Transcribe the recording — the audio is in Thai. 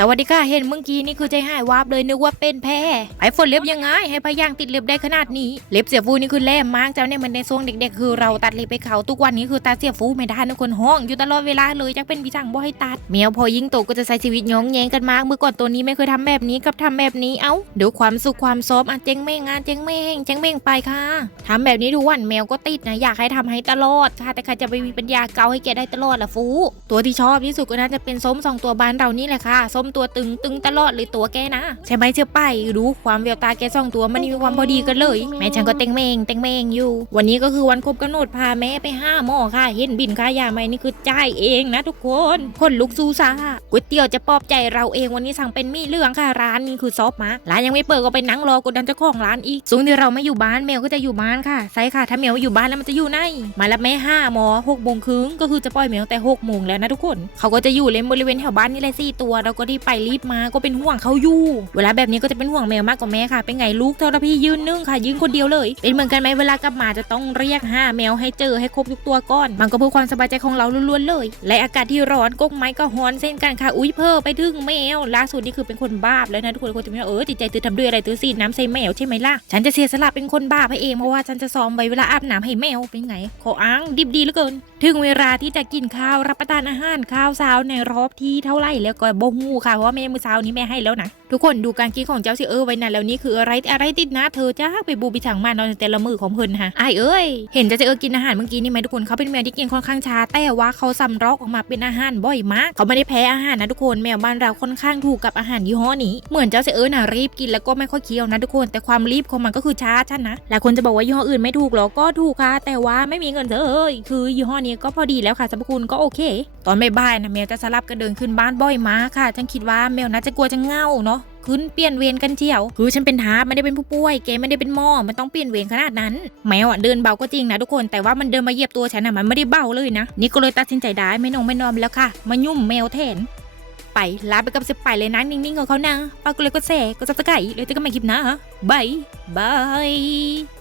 สวัสดีค่ะเห็นเมื่อกี้นี่คือใจหายวาบเลยนึกว่าเป็นแพ้ไอฝนเล็บยังไง ให้พยางติดเล็บได้ขนาดนี้เล็บเสียฟูนี่คือแหลมมากเจ้าเนี่ยมันในช่วงเด็ก ๆ คือเราตัดเล็บไปเขาทุกวันนี้คือตัดเสียฟูไม่ได้นะคนห้อง อยู่ตลอดเวลาเลยจักเป็นพี่จังบ่ให้ตัดแมวพอยิ่งโตก็จะใช้ชีวิตย้องแยงกันมากเมื่อก่อนตัวนี้ไม่เคยทำแบบนี้กับทำแบบนี้เอ้าเดี๋ยวความสุขความซอฟอะเจ๊งเม่งงานเจ๊งเม่งเจ๊งเม่งไปค่ะทำแบบนี้ทุกวันแมวก็ติดนะอยากให้ทำให้ตลอดค่ะแต่ใครจะไปมีปัญญาเกาให้แกได้ตลอดล่ะฟู ตัวที่ชอบที่สุดก็น่าจะเป็นส้มสองตัวบ้านเรานี่แหละค่ะส้มตัวตึงตึงตลอดเลยตัวแกนะ ใช่ไหมเชื่อไปดูความแววตาแกสองตัวมันมีความพอดีกันเลย แม่ฉันก็เต็งเมงเต็งเมงอยู่ วันนี้ก็คือวันครบกำหนดพาแม่ไปห้าหม้อค่ะ เห็นบินค่ายาไหมนี่คือจ่ายเองนะทุกคนคนลุกซูซาก๋วยเตี๋ยวจะปลอบใจเราเองวันนี้สั่งเป็นมีเหลืองค่ะร้านนี้คือซอฟมาร้านยังไม่เปิดก็ไปนั่งรอกดดันเจ้าของร้านอีกสูงที่เราไม่อยู่บ้านแมวก็จะอยู่บ้านค่ะใช่ค่ะ ถ้าแมวอยู่บ้านแล้วมันจะอยู่ไหนมารับแม่ห้าหมอหกโมงครึ่งก็คือจะปล่อยแมวแต่หกโมงแล้วนะทุกคน เขาก็จะอยู่เล่นบริเวณแถวบ้านนี่แหละสี่ตัวเราก็รีบไปรีบมาก็เป็นห่วงเขาอยู่ เวลาแบบนี้ก็จะเป็นห่วงแมวมากกว่าแม่ค่ะ เป็นไงลูกเท่าพี่ยืนนึ่งค่ะ ยืนคนเดียวเลย เป็นเหมือนกันไหมเวลากลับมาจะต้องเรียกห้าแมวให้เจอให้ครบทุกตัวก่อน มันก็เพื่อความสบายใจของเราล้วนๆเลย และอากาศที่ร้อนกกไม้ก็ฮอนเส้นกันค่ะ อุ้ยเพ้อไปถึงแมวล่าสุดนี่คือเป็นคนบ้าแล้วนะทุกคนคนจะไม่ว่าเออจิตใจตื้อทำด้วยอะไรตื้อซีดน้ำใส่แมวใช่ไหมล่ะฉันจะเสียสละเป็นคนบ้าให้เองเพราะว่าฉันจะซ้อมไว้เวลาอาบน้ำให้แมวเป็นไงขออ้างดิบดีเหลือเกินถึงเวลาที่จะกินข้าวรับประทานอาหารข้าวเช้าในรอบที่เท่าไหร่แล้วก็บ่ฮู้ค่ะเพราะว่าแม่มื้อเช้านี้แม่ให้แล้วนะทุกคนดูการกินของเจ้าสิเออไว้นะแล้วนี่คืออะไรอะไรติดนะเธอจ้าไปบูบิถังมานอนแต่ละมือของเพิ่นฮะไอเอ้ยเห็นเจ้าสิเออกินอาหารเมื่อกี้นี่ไหมทุกคนเขาเป็นแมวที่กินค่อนข้างช้าแต่ว่าเขาสำรอกออกมาเป็นอาหารบ่อยมากเขาไม่ได้แพ้อาหารนะทุกคนแมวบ้านเราค่อนข้างถูกกับอาหารยี่ห้อนี้เหมือนเจ้าสิเออน่ะรีบกินแล้วก็ไม่ค่อยเคี้ยวนะทุกคนแต่ความรีบของมันก็คือช้าชันนะหลายคนจะบอกว่ายี่ห้ออื่นไม่ถูกหรอก็ถูกค่ะแต่ว่าไม่มีเงินเลยคือยี่ห้อนี้ก็พอดีแล้วค่ะสรรพคุณก็โอเค ตอนบ่ายๆนะแมวจะสลับกันเดินขึ้นบ้านบ่อยมากค่ะฉันคิดว่าแมวน่าจะกลัวจะเหงาเนาะ ขึ้นเปลี่ยนเวรกันเที่ยว คือฉันเป็นทาสไม่ได้เป็นผู้ป่วยเกไม่ได้เป็นหมอมันต้องเปลี่ยนเวรขนาดนั้น แมวอะเดินเบาก็จริงนะทุกคนแต่ว่ามันเดินมาเหยียบตัวฉันอะมันไม่ได้เบาเลยนะนี่ก็เลยตัดสินใจได้ไม่นองไม่นอนแล้วค่ะ มายุ่มแมวแทนไปลาไปกับสิบไปเลยนะนิ่งๆของเขานะปากก็เลยก็แสก็จะตะไก่เลยจะก็ไม่คลิปหนะบายบาย